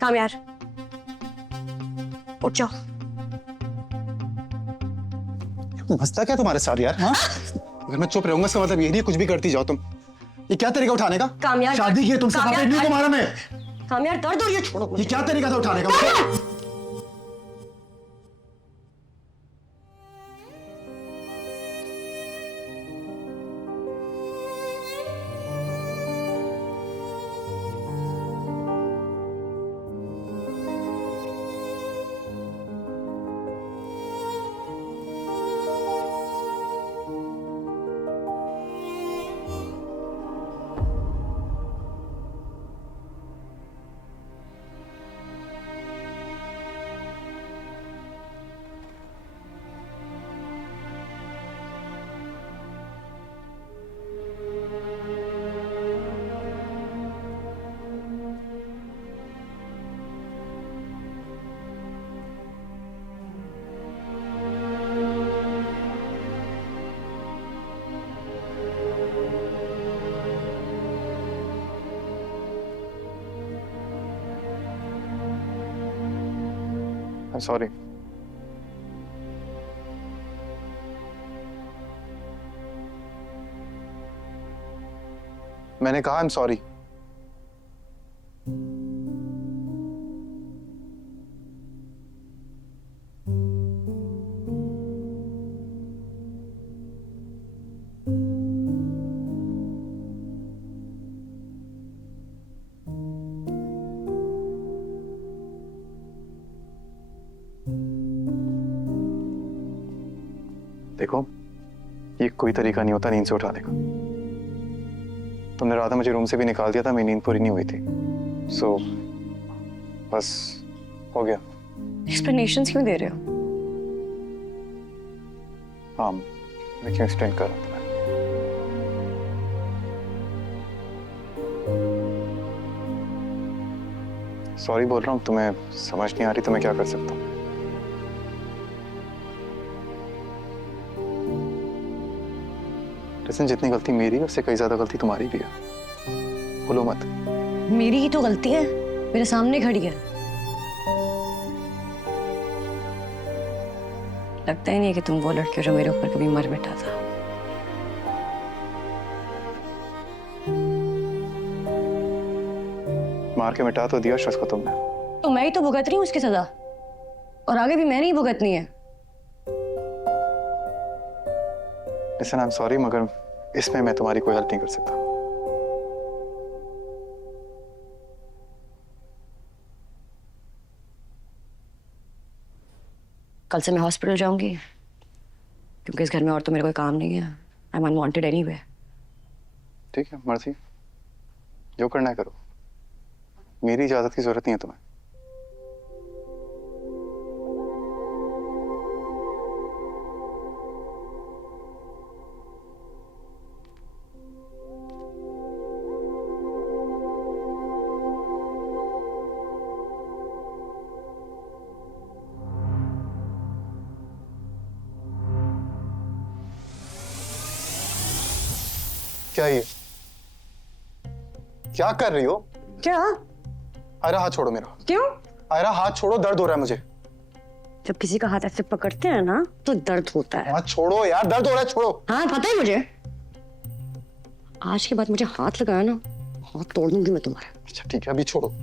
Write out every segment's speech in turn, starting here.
काम यार, उठ जाओ। मसला क्या तुम्हारे साथ यार? हाँ, अगर मैं चुप रहूंगा इसका मतलब ये नहीं कुछ भी करती जाओ तुम। ये क्या तरीका उठाने का? काम यार, शादी की है तुमसे, बाप नहीं तुम्हारा मैं। काम यार, दर्द हो रही है, छोड़ो। ये क्या तरीका था उठाने का? सॉरी। मैंने कहा आई एम सॉरी। देखो, ये कोई तरीका नहीं होता नींद से उठाने का। तुमने रात मुझे रूम से भी निकाल दिया था, मेरी नींद पूरी नहीं हुई थी। सो बस हो गया। एक्सप्लेनेशंस क्यों दे रहे हो? हाँ, मैं क्यों एक्सटेंड कर रहा हूँ तुम्हें? सॉरी बोल रहा हूँ, तुम्हें समझ नहीं आ रही तो मैं क्या कर सकता हूँ? लेकिन जितनी गलती मेरी है उससे कई ज्यादा गलती तुम्हारी भी है, भूलो मत। मेरी ही तो गलती है, मेरे सामने खड़ी है। लगता ही नहीं है कि तुम वो लड़के हो जो मेरे ऊपर कभी मर मिटा था। मार के मिटा तो दिया शख्स को तुमने। तो मैं ही तो भुगत रही हूँ उसकी सजा, और आगे भी मैंने ही भुगतनी है। लिसन, आई एम सॉरी, मगर इसमें मैं तुम्हारी कोई हेल्प नहीं कर सकता। कल से मैं हॉस्पिटल जाऊंगी, क्योंकि इस घर में और तो मेरा कोई काम नहीं है। I am unwanted anyway. ठीक है, मर्जी, जो करना है करो। मेरी इजाजत की जरूरत नहीं है तुम्हें। क्या ये? क्या कर रही हो? क्या? आयरा, हाथ छोड़ो मेरा। क्यों? आयरा, हाथ छोड़ो, दर्द हो रहा है मुझे। जब किसी का हाथ ऐसे पकड़ते हैं ना तो दर्द होता है। हाथ छोड़ो यार, दर्द हो रहा है, छोड़ो। हाँ, पता है मुझे। आज के बाद मुझे हाथ लगाया ना, हाथ तोड़ दूंगी मैं तुम्हारा। अच्छा ठीक है, अभी छोड़ो।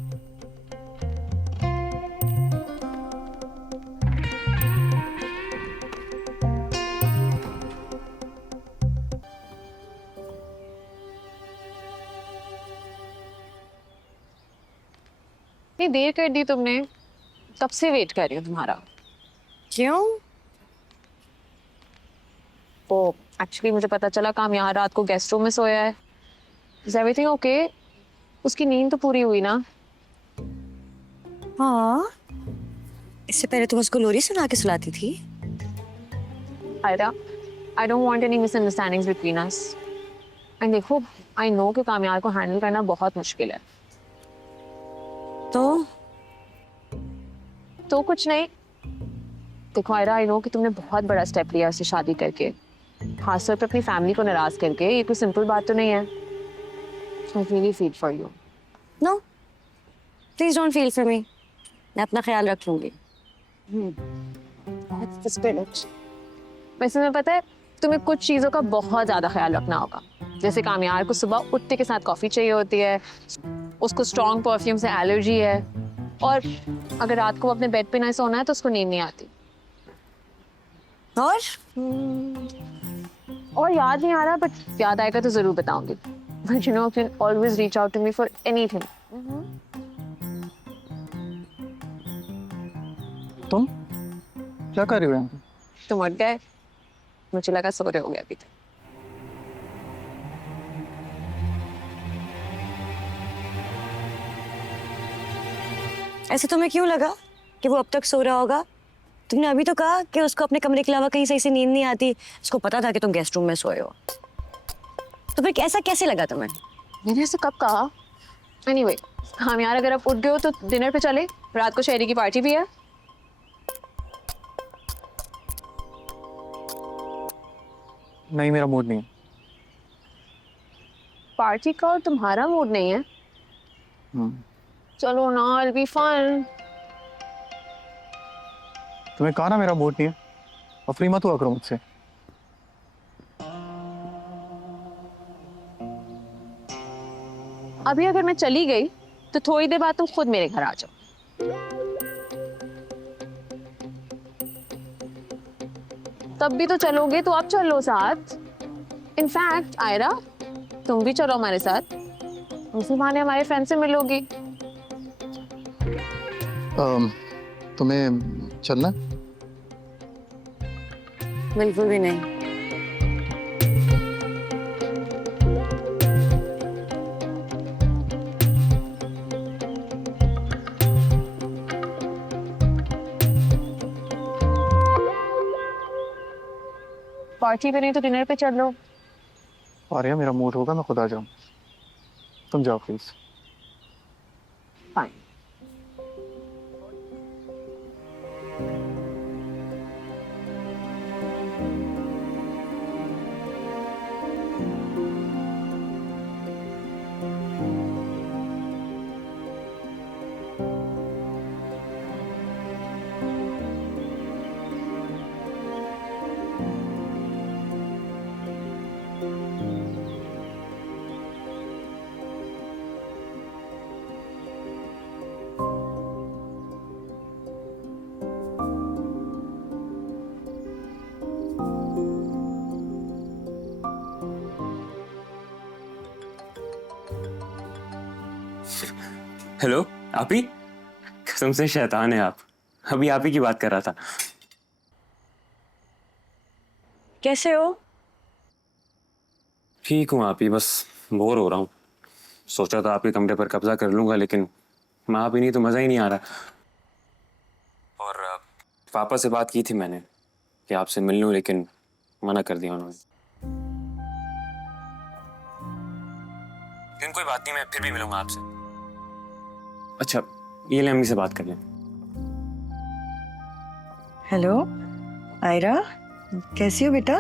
इतनी देर कर दी तुमने, कब से वेट कर रही हूँ तुम्हारा। क्यों? वो एक्चुअली मुझे पता चला काम यहाँ रात को गेस्ट रूम में सोया है। Is everything okay? उसकी नींद तो पूरी हुई ना? हाँ, इससे पहले तुम उसको लोरी सुना के सुलाती थी। Ayra, I don't want any misunderstandings between us. And देखो, आई नो कि कामयाब को हैंडल करना बहुत मुश्किल है। तो कुछ नहीं। देखो आयरा, आई नो कि तुमने बहुत बड़ा स्टेप लिया उससे शादी करके, खासतौर पर अपनी फैमिली को नाराज करके। ये कोई सिंपल बात तो नहीं है। I really feel for you. No please don't feel for me, मैं अपना ख्याल रख लूंगी। That's the spirit. वैसे मैं पता है तुम्हें कुछ चीजों का बहुत ज्यादा ख्याल रखना होगा। जैसे कामयार को सुबह उठते के साथ कॉफी चाहिए होती है, उसको स्ट्रॉन्ग परफ्यूम से एलर्जी है, और अगर रात को अपने बेड पे ना सोना है तो उसको नींद नहीं आती। और याद नहीं आ रहा, बट याद आएगा तो जरूर बताऊंगी। But you know, you can always reach out to me for anything. तुम क्या कर रही हो यहाँ पे? तुम उठ गए, मुझे लगा सो रहे हो गए अभी तक। ऐसे तुम्हें क्यों लगा कि वो अब तक सो रहा होगा? तुमने अभी तो कहा कि उसको अपने कमरे के अलावा कहीं सही से नींद नहीं आती, उसको पता था कि तुम गेस्ट रूम में सोए हो। तो फिर ऐसा कैसे लगा तुम्हें? मैंने ऐसे कब कहा? Anyway, हम यार अगर आप उठ गए हो तो डिनर पे चले, रात को शहरी की पार्टी भी है। नहीं, मेरा मूड नहीं है। पार्टी का और तुम्हारा मूड नहीं है? चलो ना, it'll be fun. तुम्हें कहा ना मेरा मूड नहीं है, और फ्री मत हुआ करो मुझसे। अभी अगर मैं चली गई तो थोड़ी देर बाद तुम खुद मेरे घर आ जाओ। तब भी तो चलोगे तो अब चलो साथ। इनफैक्ट आयरा, तुम भी चलो हमारे साथ, उसी बहाने हमारे फ्रेंड से मिलोगी। तुम्हें चलना? बिल्कुल भी नहीं। पार्टी पे नहीं तो डिनर पे चल लो। अरे मेरा मूड होगा मैं खुद आ जाऊँ, तुम जाओ प्लीज। फाइन। हेलो आपी, कसम से शैतान है आप। अभी आप ही की बात कर रहा था। कैसे हो? ठीक हूँ आपी, बस बोर हो रहा हूँ। सोचा था आपके कमरे पर कब्जा कर लूंगा, लेकिन मैं आप ही नहीं तो मजा ही नहीं आ रहा। और पापा से बात की थी मैंने कि आपसे मिल लूं, लेकिन मना कर दिया उन्होंने। लेकिन कोई बात नहीं, मैं फिर भी मिलूंगा आपसे। अच्छा, ये ले अम्मी से बात कर लें। हेलो आयरा, कैसी हो बेटा?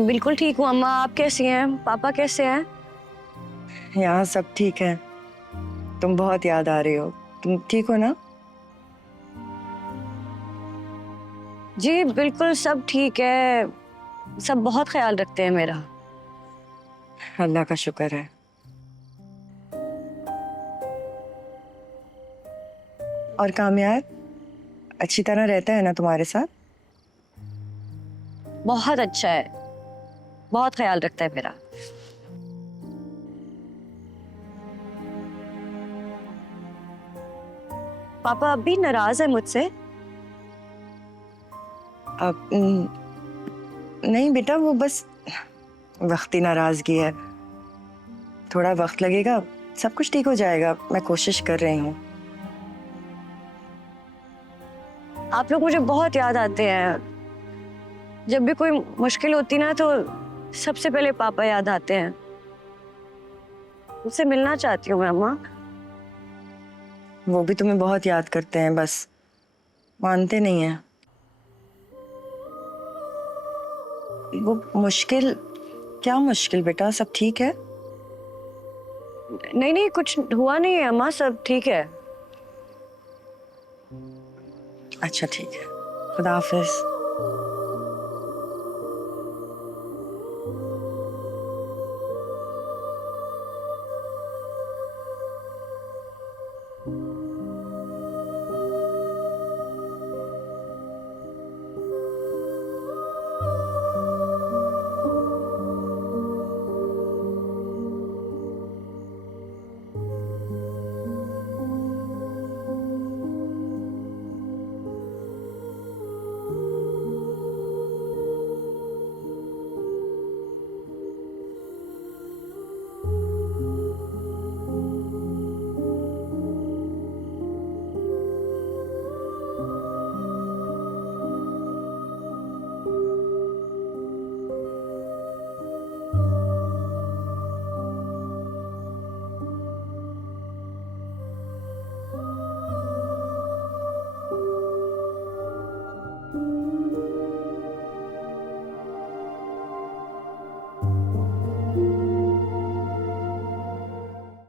बिल्कुल ठीक हूँ अम्मा, आप कैसी हैं? पापा कैसे हैं? यहाँ सब ठीक है। तुम बहुत याद आ रही हो। तुम ठीक हो ना? जी बिल्कुल सब ठीक है, सब बहुत ख्याल रखते हैं मेरा। अल्लाह का शुक्र है। और कामयार अच्छी तरह रहता है ना तुम्हारे साथ? बहुत अच्छा है, बहुत ख्याल रखता है मेरा। पापा अब भी नाराज है मुझसे? अब नहीं बेटा, वो बस वक्ती नाराजगी है। थोड़ा वक्त लगेगा, सब कुछ ठीक हो जाएगा। मैं कोशिश कर रही हूँ। आप लोग मुझे बहुत याद आते हैं। जब भी कोई मुश्किल होती ना तो सबसे पहले पापा याद आते हैं। उनसे मिलना चाहती हूँ मैं अम्मा। वो भी तुम्हें बहुत याद करते हैं, बस मानते नहीं हैं। वो मुश्किल क्या मुश्किल बेटा, सब ठीक है? नहीं नहीं, कुछ हुआ नहीं है अम्मा, सब ठीक है। अच्छा ठीक है, खुदा हाफिज।